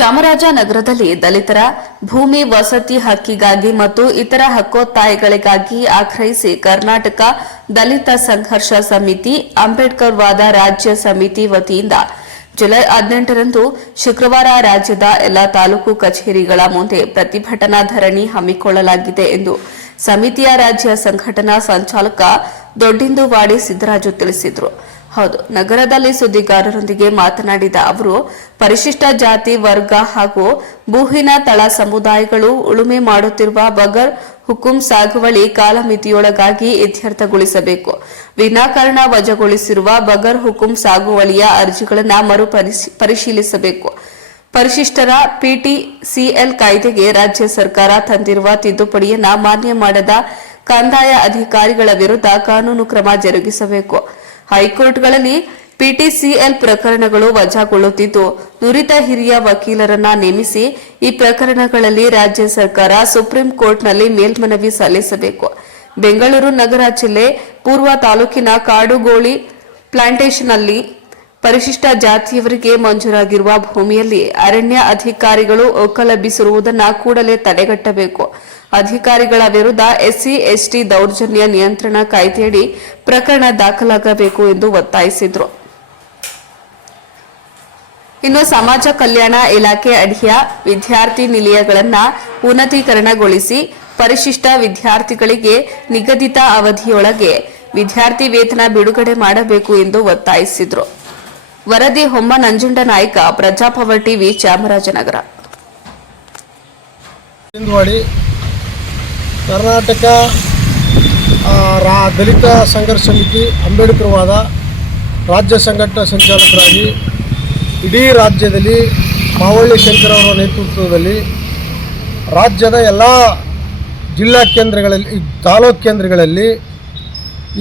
ಚಾಮರಾಜನಗರದಲ್ಲಿ ದಲಿತರ ಭೂಮಿ ವಸತಿ ಹಕ್ಕಿಗಾಗಿ ಮತ್ತು ಇತರ ಹಕ್ಕೊತ್ತಾಯಗಳಿಗಾಗಿ ಆಗ್ರಹಿಸಿ ಕರ್ನಾಟಕ ದಲಿತ ಸಂಘರ್ಷ ಸಮಿತಿ ಅಂಬೇಡ್ಕರ್ ವಾದ ರಾಜ್ಯ ಸಮಿತಿ ವತಿಯಿಂದ ಜುಲೈ 18ರಂದು ಶುಕ್ರವಾರ ರಾಜ್ಯದ ಎಲ್ಲ ತಾಲೂಕು ಕಚೇರಿಗಳ ಮುಂದೆ ಪ್ರತಿಭಟನಾ ಧರಣಿ ಹಮ್ಮಿಕೊಳ್ಳಲಾಗಿದೆ ಎಂದು ಸಮಿತಿಯ ರಾಜ್ಯ ಸಂಘಟನಾ ಸಂಚಾಲಕ ದೊಡ್ಡಿಂದುವಾಡಿ ಸಿದ್ದರಾಜು ತಿಳಿಸಿದರು. ಹೌದು, ನಗರದಲ್ಲಿ ಸುದ್ದಿಗಾರರೊಂದಿಗೆ ಮಾತನಾಡಿದ ಅವರು, ಪರಿಶಿಷ್ಟ ಜಾತಿ ವರ್ಗ ಹಾಗೂ ಭೂಹೀನ ತಳ ಸಮುದಾಯಗಳು ಉಳುಮೆ ಮಾಡುತ್ತಿರುವ ಬಗರ್ ಹುಕುಂ ಸಾಗುವಳಿ ಕಾಲಮಿತಿಯೊಳಗಾಗಿ ಇತ್ಯರ್ಥಗೊಳಿಸಬೇಕು. ವಿನಾಕಾರಣ ವಜಾಗೊಳಿಸಿರುವ ಬಗರ್ ಹುಕುಂ ಸಾಗುವಳಿಯ ಅರ್ಜಿಗಳನ್ನು ಪರಿಶೀಲಿಸಬೇಕು. ಪರಿಶಿಷ್ಟರ ಪಿಟಿಸಿಎಲ್ ಕಾಯ್ದೆಗೆ ರಾಜ್ಯ ಸರ್ಕಾರ ತಂದಿರುವ ತಿದ್ದುಪಡಿಯನ್ನು ಮಾನ್ಯ ಮಾಡದ ಕಂದಾಯ ಅಧಿಕಾರಿಗಳ ವಿರುದ್ಧ ಕಾನೂನು ಕ್ರಮ ಜರುಗಿಸಬೇಕು. ಹೈಕೋರ್ಟ್ಗಳಲ್ಲಿ ಪಿಟಿಸಿಎಲ್ ಪ್ರಕರಣಗಳು ವಜಾಗೊಳ್ಳುತ್ತಿದ್ದು, ನುರಿತ ಹಿರಿಯ ವಕೀಲರನ್ನ ನೇಮಿಸಿ ಈ ಪ್ರಕರಣಗಳಲ್ಲಿ ರಾಜ್ಯ ಸರ್ಕಾರ ಸುಪ್ರೀಂ ಕೋರ್ಟ್ನಲ್ಲಿ ಮೇಲ್ಮನವಿ ಸಲ್ಲಿಸಬೇಕು. ಬೆಂಗಳೂರು ನಗರ ಜಿಲ್ಲೆ ಪೂರ್ವ ತಾಲೂಕಿನ ಕಾಡುಗೋಳಿ ಪ್ಲಾಂಟೇಶನ್ನಲ್ಲಿ ಪರಿಶಿಷ್ಟ ಜಾತಿಯವರಿಗೆ ಮಂಜೂರಾಗಿರುವ ಭೂಮಿಯಲ್ಲಿ ಅರಣ್ಯ ಅಧಿಕಾರಿಗಳು ಒಕ್ಕಲೆಬ್ಬಿಸಿರುವುದನ್ನು ಕೂಡಲೇ ತಡೆಗಟ್ಟಬೇಕು. ಅಧಿಕಾರಿಗಳ ವಿರುದ್ಧ ಎಸ್ಸಿ ಎಸ್ಟಿ ದೌರ್ಜನ್ಯ ನಿಯಂತ್ರಣ ಕಾಯ್ದೆಯಡಿ ಪ್ರಕರಣ ದಾಖಲಾಗಬೇಕು ಎಂದು ಒತ್ತಾಯಿಸಿದರು. ಇನ್ನು ಸಮಾಜ ಕಲ್ಯಾಣ ಇಲಾಖೆ ಅಡಿಯ ವಿದ್ಯಾರ್ಥಿ ನಿಲಯಗಳನ್ನು ಉನ್ನತೀಕರಣಗೊಳಿಸಿ ಪರಿಶಿಷ್ಟ ವಿದ್ಯಾರ್ಥಿಗಳಿಗೆ ನಿಗದಿತ ಅವಧಿಯೊಳಗೆ ವಿದ್ಯಾರ್ಥಿ ವೇತನ ಬಿಡುಗಡೆ ಮಾಡಬೇಕು ಎಂದು ಒತ್ತಾಯಿಸಿದರು. ವರದಿ ಹೊಮ್ಮ ನಂಜುಂಡನಾಯ್ಕ, ಪ್ರಜಾಪವರ್ ಟಿವಿ, ಚಾಮರಾಜನಗರ. ಕರ್ನಾಟಕ ದಲಿತ ಸಂಘರ್ಷ ಸಮಿತಿ ಅಂಬೇಡ್ಕರ್ ವಾದ ರಾಜ್ಯ ಸಂಘಟನಾ ಸಂಚಾಲಕರಾಗಿ ಇಡೀ ರಾಜ್ಯದಲ್ಲಿ ಮಾವಳ್ಳಿ ಶಂಕರ್ ಅವರ ನೇತೃತ್ವದಲ್ಲಿ ರಾಜ್ಯದ ಎಲ್ಲ ಜಿಲ್ಲಾ ಕೇಂದ್ರಗಳಲ್ಲಿ, ತಾಲೂಕು ಕೇಂದ್ರಗಳಲ್ಲಿ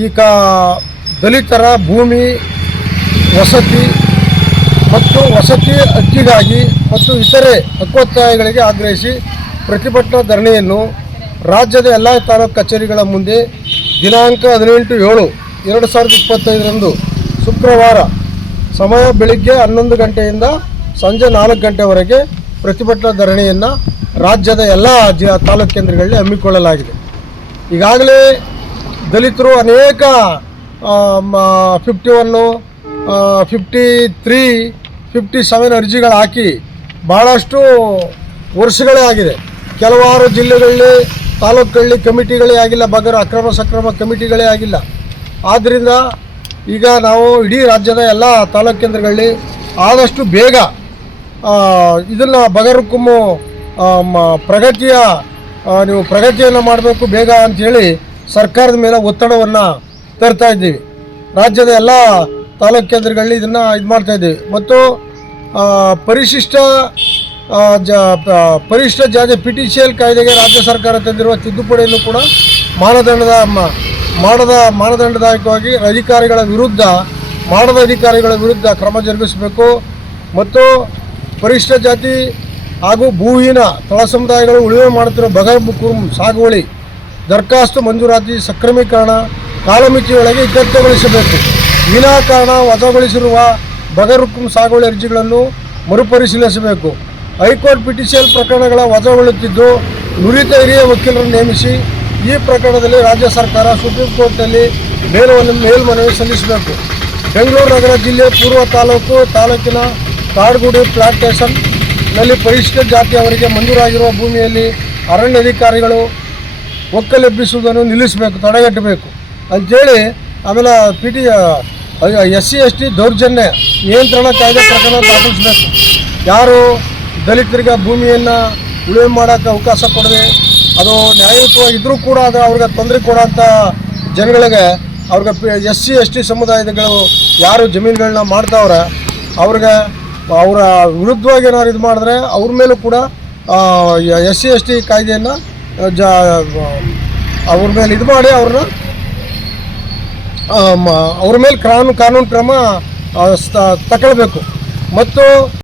ಈಗ ದಲಿತರ ಭೂಮಿ ವಸತಿ ಮತ್ತು ವಸತಿ ಹಕ್ಕಿಗಾಗಿ ಮತ್ತು ಇತರೆ ಹಕ್ಕೊತ್ತಾಯಗಳಿಗೆ ಆಗ್ರಹಿಸಿ ಪ್ರತಿಭಟನಾ ಧರಣಿಯನ್ನು ರಾಜ್ಯದ ಎಲ್ಲ ತಾಲೂಕು ಕಚೇರಿಗಳ ಮುಂದೆ ದಿನಾಂಕ 18/7/2025ರಂದು ಶುಕ್ರವಾರ ಸಮಯ ಬೆಳಿಗ್ಗೆ 11 ಗಂಟೆಯಿಂದ ಸಂಜೆ 4 ಗಂಟೆವರೆಗೆ ಪ್ರತಿಭಟನಾ ಧರಣಿಯನ್ನು ರಾಜ್ಯದ ಎಲ್ಲ ತಾಲೂಕು ಕೇಂದ್ರಗಳಲ್ಲಿ ಹಮ್ಮಿಕೊಳ್ಳಲಾಗಿದೆ. ಈಗಾಗಲೇ ದಲಿತರು ಅನೇಕ 51, 53, 57 ಅರ್ಜಿಗಳು ಹಾಕಿ ಭಾಳಷ್ಟು ವರ್ಷಗಳೇ ಆಗಿದೆ. ಕೆಲವಾರು ಜಿಲ್ಲೆಗಳಲ್ಲಿ ತಾಲೂಕುಗಳಲ್ಲಿ ಕಮಿಟಿಗಳೇ ಆಗಿಲ್ಲ, ಬಗರ್ ಅಕ್ರಮ ಸಕ್ರಮ ಕಮಿಟಿಗಳೇ ಆಗಿಲ್ಲ. ಆದ್ದರಿಂದ ಈಗ ನಾವು ಇಡೀ ರಾಜ್ಯದ ಎಲ್ಲ ತಾಲೂಕು ಕೇಂದ್ರಗಳಲ್ಲಿ ಆದಷ್ಟು ಬೇಗ ಇದನ್ನು ಬಗರ್ ಹುಕುಮ್ಮು ನೀವು ಪ್ರಗತಿಯನ್ನು ಮಾಡಬೇಕು ಬೇಗ ಅಂಥೇಳಿ ಸರ್ಕಾರದ ಮೇಲೆ ಒತ್ತಡವನ್ನು ತರ್ತಾ ಇದ್ದೀವಿ. ರಾಜ್ಯದ ಎಲ್ಲ ತಾಲೂಕು ಕೇಂದ್ರಗಳಲ್ಲಿ ಇದನ್ನು ಮಾಡ್ತಾಯಿದ್ದೀವಿ. ಮತ್ತು ಪರಿಶಿಷ್ಟ ಜಾತಿ ಪಿಟಿಸಿಎಲ್ ಕಾಯ್ದೆಗೆ ರಾಜ್ಯ ಸರ್ಕಾರ ತಂದಿರುವ ತಿದ್ದುಪಡಿಯನ್ನು ಕೂಡ ಮಾನದಂಡದಾಯಕವಾಗಿ ಮಾಡದ ಅಧಿಕಾರಿಗಳ ವಿರುದ್ಧ ಕ್ರಮ ಜರುಗಿಸಬೇಕು. ಮತ್ತು ಪರಿಶಿಷ್ಟ ಜಾತಿ ಹಾಗೂ ಭೂಹೀನ ತಳ ಸಮುದಾಯಗಳು ಉಳುಮೆ ಮಾಡುತ್ತಿರುವ ಬಗರ್ ಹುಕುಂ ಸಾಗುವಳಿ ದರಖಾಸ್ತು ಮಂಜೂರಾತಿ ಸಕ್ರಮೀಕರಣ ಕಾಲಮಿತಿಯೊಳಗೆ ಇತ್ಯರ್ಥಗೊಳಿಸಬೇಕು. ವಿನಾಕಾರಣ ವಜಾಗೊಳಿಸಿರುವ ಬಗರ್ ಹುಕುಂ ಸಾಗುವಳಿ ಅರ್ಜಿಗಳನ್ನು ಮರುಪರಿಶೀಲಿಸಬೇಕು. ಹೈಕೋರ್ಟ್ ಪಿಟಿಸಿಎಲ್ ಪ್ರಕರಣಗಳ ವಜಾಗೊಳ್ಳುತ್ತಿದ್ದು, ನುರಿತ ಹಿರಿಯ ವಕೀಲರನ್ನು ನೇಮಿಸಿ ಈ ಪ್ರಕರಣದಲ್ಲಿ ರಾಜ್ಯ ಸರ್ಕಾರ ಸುಪ್ರೀಂ ಕೋರ್ಟ್ನಲ್ಲಿ ಮೇಲ್ಮನವಿ ಸಲ್ಲಿಸಬೇಕು. ಬೆಂಗಳೂರು ನಗರ ಜಿಲ್ಲೆ ಪೂರ್ವ ತಾಲೂಕಿನ ಕಾಡುಗೋಡಿ ಪ್ಲಾಂಟೇಶನ್ನಲ್ಲಿ ಪರಿಶಿಷ್ಟ ಜಾತಿಯವರಿಗೆ ಮಂಜೂರಾಗಿರುವ ಭೂಮಿಯಲ್ಲಿ ಅರಣ್ಯ ಅಧಿಕಾರಿಗಳು ಒಕ್ಕಲೆಬ್ಬಿಸುವುದನ್ನು ನಿಲ್ಲಿಸಬೇಕು, ತಡೆಗಟ್ಟಬೇಕು ಅಂಥೇಳಿ ಆಮೇಲೆ SC ST ದೌರ್ಜನ್ಯ ನಿಯಂತ್ರಣ ಕಾಯ್ದೆ ಪ್ರಕರಣ ದಾಖಲಿಸಬೇಕು. ಯಾರು ದಲಿತರಿಗೆ ಭೂಮಿಯನ್ನು ಉಳುಮೆ ಮಾಡೋಕ್ಕೆ ಅವಕಾಶ ಕೊಡದೆ ಅದು ನ್ಯಾಯಯುತವಾಗಿದ್ದರೂ ಕೂಡ ಅದು ಅವ್ರಿಗೆ ತೊಂದರೆ ಕೊಡೋಂಥ ಜನಗಳಿಗೆ ಅವ್ರಿಗೆ SC ST ಸಮುದಾಯಗಳು ಯಾರು ಜಮೀನುಗಳನ್ನ ಮಾಡ್ತಾವ್ರೆ ಅವ್ರಿಗೆ ಅವರ ವಿರುದ್ಧವಾಗಿ ಏನಾದ್ರು ಇದು ಮಾಡಿದ್ರೆ ಅವ್ರ ಮೇಲೂ ಕೂಡ SC ST ಕಾಯ್ದೆಯನ್ನು ಅವ್ರ ಮೇಲೆ ಇದು ಮಾಡಿ ಅವ್ರ ಮೇಲೆ ಕಾನೂನು ಕ್ರಮ ತಗೊಳ್ಬೇಕು. ಮತ್ತು